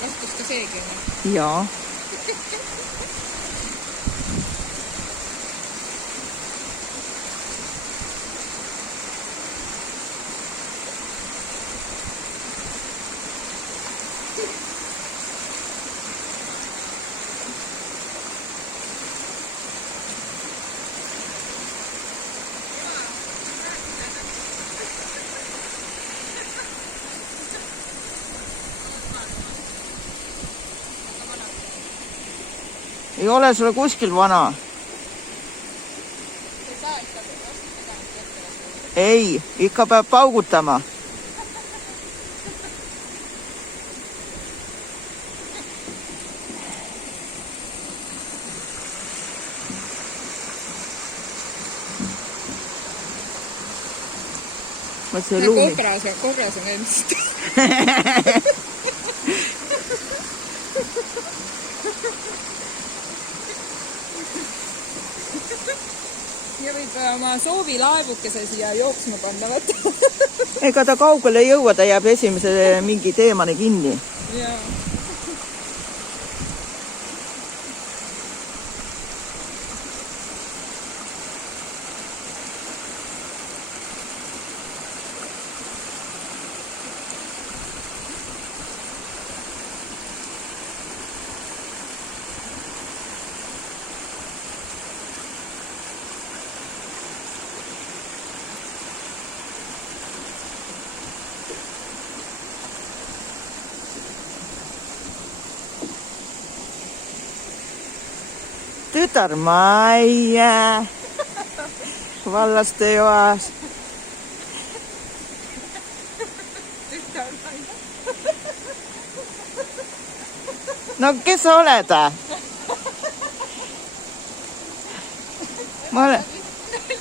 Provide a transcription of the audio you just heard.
Kastus ka seegi või? Jaa. Ei ole sulle kuskil vana? Ei, ikka peab paugutama. Kobras on endast. Ja võib oma soovi laevukese siia jooksma panna, võtta. Ega ta kaugele ei jõua, ta jääb esimese mingi teemani kinni. Jaa. Tütar Maija Vallaste joas. Tütar Maija. No kes sa oled? Ma olen...